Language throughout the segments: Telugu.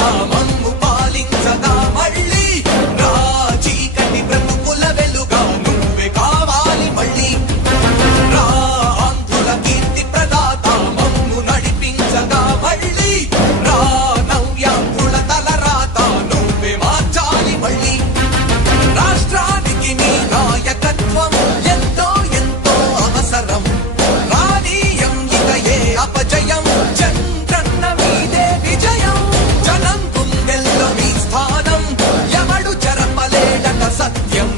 భవిత మమ్ము పాలించగా మళ్ళీ రా చీకటి బ్రతుకుల వెలుగా నువ్వే కావాలి మళ్ళీ రా ఆంధ్రుల కీర్తి ప్రదాత మమ్ము నడిపించగా మళ్ళీ రా నవ్యాంధ్రుల తలరాత నువ్వే మార్చాలి మళ్ళీ రాష్ట్రానికి నీ నాయకత్వం ఎంతో ఎంతో అవసరం రానీయం ఇక ఏ అపజయం చంద్రన్న మీదే విజయం జనం గుండెల్లో మీ స్థానం ఎవడు చెరపలేడట సత్యం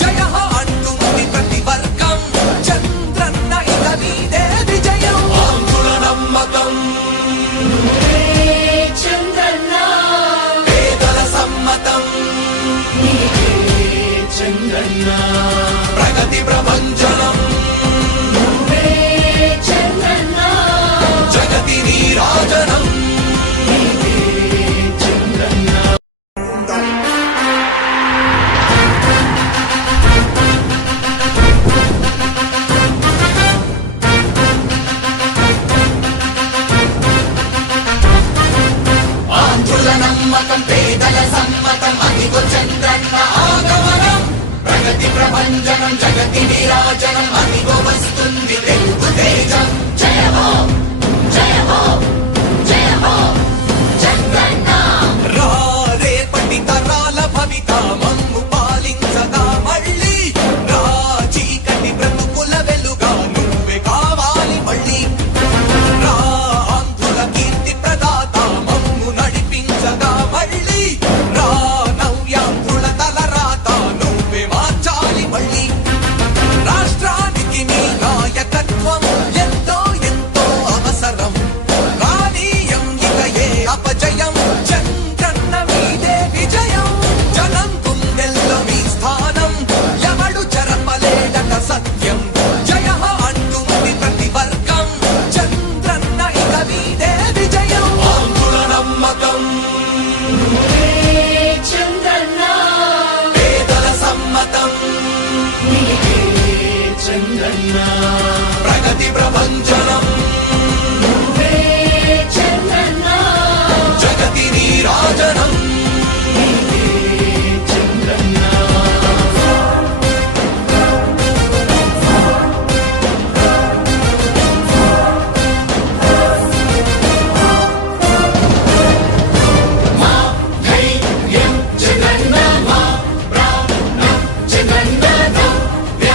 జయ అంటుంది ప్రతి వర్గం చంద్రన్న ఇక మీదే విజయం ఆంధ్రుల నమ్మకం చంద్రన్న పేదల సమ్మతం చంద్రన్న ప్రగతి ప్రభంజనం చంద్రన్న జగతి నీరాజనం చంద్రన్న ఆంధ్రుల నమ్మకం పేదల సమ్మతం అదిగో చంద్రన్న ఆగమనం ప్రగతి ప్రభంజనం జగతి నీరాజనం అదిగో వస్తుంది తెలుగు తేజం జయ హో జయ హో జయ హో చంద్రన్న రా రేపటి తరాల భవిత మమ్ము పాలించగా మళ్ళీ రా చీకటి బ్రతుకుల వెలుగా నువ్వే కావాలి మళ్ళీ రా ఆంధ్రుల కీర్తి ప్రదాత మమ్ము నడిపించగా మళ్ళీ రా నవ్యాంధ్రుల తలరాత నువ్వే మార్చాలి మళ్ళీ రాష్ట్రానికి నీ నాయకత్వం ఎంతో ఎంతో అవసరం రానీయం ఇక ఏ అపజయం చంద్రన్న మీదే విజయం జనం గుండెల్లో మీ స్థానం ఎవడు చెరపలేడట సత్యం జయ అంటుంది ప్రతి వర్గం చంద్రన్న ఇక మీదే విజయం ఆంధ్రుల నమ్మకం చంద్రన్న పేదల సమ్మతం చంద్రన్న ప్రగతి ప్రభంజనం చంద్రన్న జగతి నీరాజనం చంద్రన్న మా ధైర్యం చంద్రన్న మా ప్రాణం చంద్రన్న నవ్య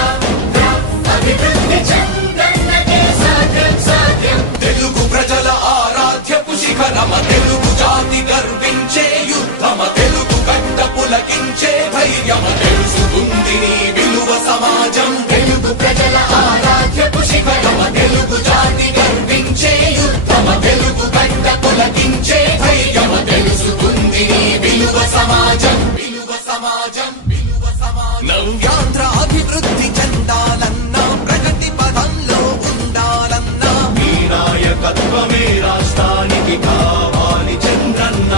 అభివృద్ధి చంద్రన్నకే సాధ్యం సాధ్యం తెలుగు ప్రజల ఆరాధ్యపు శిఖరమ తెలుగు జాతి గర్వించే యుద్ధమ తెలుగు గడ్డ పులకించే ధైర్యమ తెలుసుకుంది నీ విలువ సమాజం తెలుగు ప్రజల ఆరాధ్యపు శిఖరమ తెలుగు జాతి గర్వించే యుద్ధమ తెలుగు గడ్డ పులకించే ధైర్యమ తెలుసుకుంది నీ విలువ సమాజం విలువ సమాజం విలువ సమాజం నవ్యాంధ్ర అభివృద్ధి చెందాలన్నా ప్రగతి పదంలో ఉండాలన్నా నీ నాయకత్వమే రాష్ట్రానికి కావాలి చంద్రన్న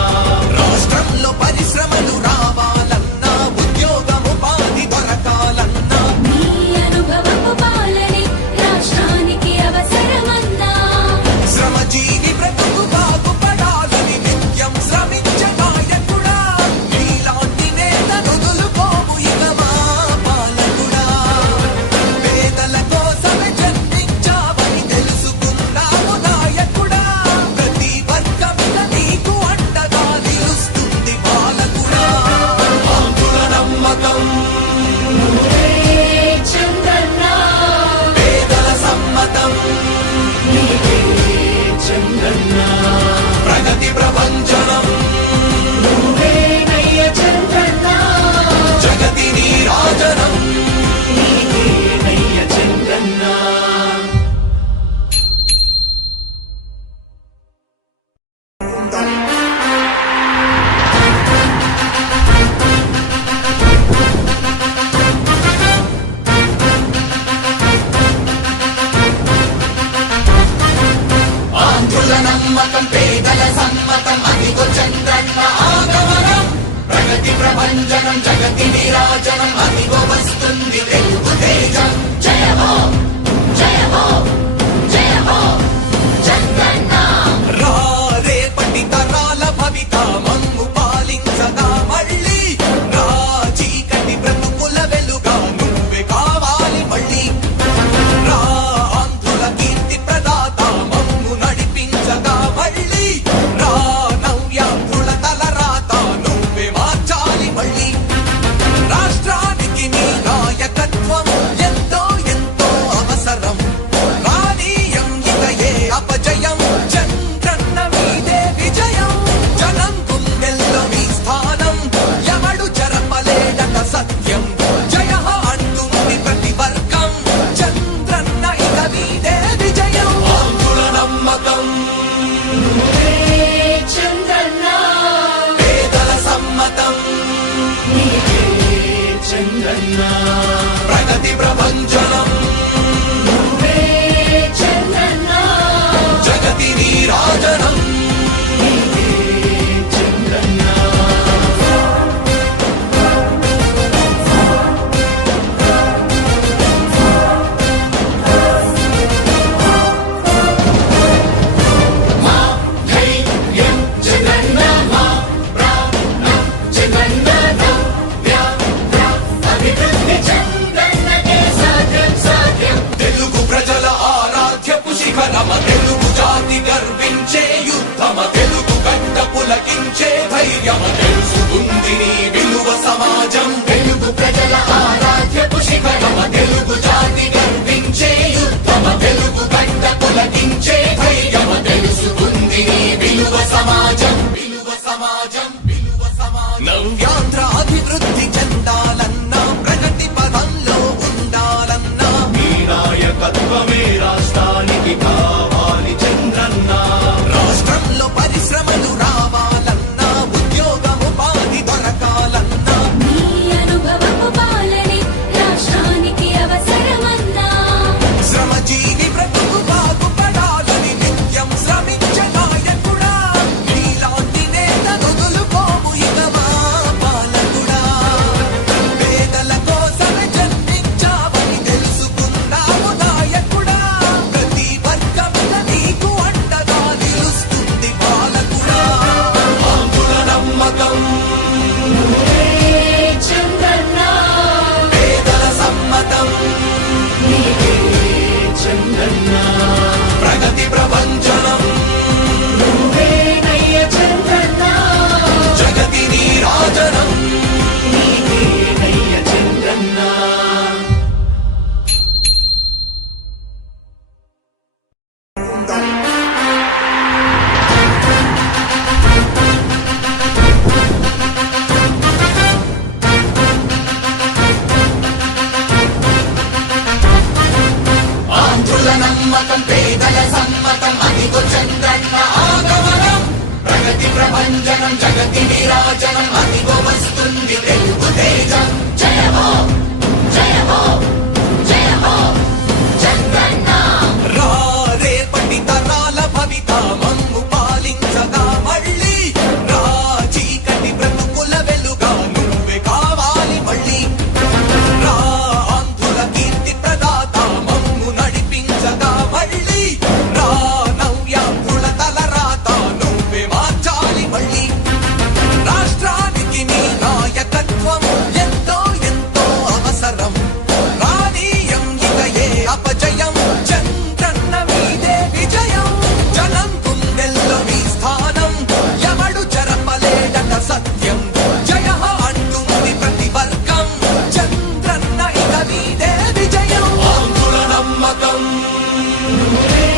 రాష్ట్రంలో పరిశ్రమలు రావాలన్నా ఉద్యోగం ఉపాధి దొరకాలన్నా నీ అనుభవపు పాలనే రాష్ట్రానికి అవసరమన్నా శ్రమజీవి బ్రతుకు బాగుపడాలని నిత్యం శ్రమించే నాయకుడా నీలాంటి నేత నుదులుకోము ఇక మా పాలకుడా పేదల కోసమే జన్మించావని తెలుసుకున్నావు నాయకుడా ప్రతి వర్గమిక నీకు అండగా నిలుస్తుంది పాలకుడా ఆంధ్రుల నమ్మకం చంద్రన్న పేదల సమ్మతం చంద్రన్న ప్రగతి ప్రభంజనం నువ్వేనయ్య చంద్రన్న జగతి నీరాజనం నీకేనయ్య చంద్రన్న ఆంధ్రుల నమ్మకం పేదల సమ్మతం అదిగో చంద్రన్న ఆగమనం ప్రగతి ప్రభంజనం జగతి నీరాజనం అదిగో వస్తుంది తెలుగు తేజం జయ హో జయ హో జయ హో చంద్రన్న రా రేపటి తరాల భవిత చంద్రన్న ప్రగతి ప్రభంజనం నువ్వే చంద్రన్న జగతి నీరాజనం చంద్రన్న మా ధైర్యం చంద్రన్న మా ప్రాణం చంద్రన్న నవ్య అభివృద్ధి చంద్రన్నకే సాధ్యం సాధ్యం తెలుగు ప్రజల ఆరాధ్యపు శిఖరమ తెలుగు జాతి గర్వించే యుద్ధమ తెలుగు గడ్డ పులకించే ధైర్యమ తెలుసుకుంది నీ విలువ సమాజం తెలుగు ప్రజల ఆరాధ్యపు శిఖరమ తెలుగు జాతి గర్వించే యుద్ధమ తెలుగు గడ్డ పులకించే ధైర్యమ తెలుసుకుంది నీ విలువ సమాజం విలువ సమాజం విలువ సమాజం నవ్యాంధ్ర అభివృద్ధి చెందాలన్నా ప్రగతి పదంలో ఉండాలన్నా నీ నాయకత్వమే రాష్ట్రానికి కావాలి చంద్రన్న రాష్ట్రంలో పరిశ్రమలు రావాలన్నా ఉద్యోగం ఉపాధి దొరకాలన్నా నీ అనుభవపు పాలనే రాష్ట్రానికి అవసరమన్నా శ్రమజీవి బ్రతుకు బాగుపడాలని నిత్యం శ్రమించే నాయకుడా నీలాంటి నేత వదులుకోము ఇక మా పాలకుడా పేదల కోసమే జన్మించావని తెలుసుకున్నావు నాయకుడా ప్రతి వర్గమున నీకు అండగా నిలుస్తుంది పాలకుడా ఆంధ్రుల నమ్మకం నువ్వే చంద్రన్న పేదల సమ్మతం నీవే చంద్రన్న ప్రగతి ప్రభంజనం నువ్వే నయ్య చంద్రన్న జగతి నీరాజనం నయ్య చంద్రన్న ఆంధ్రుల నమ్మకం పేదల సమ్మతం అదిగో చంద్రన్న ఆగమనం ప్రగతి ప్రభంజనం జగతి విరాజనం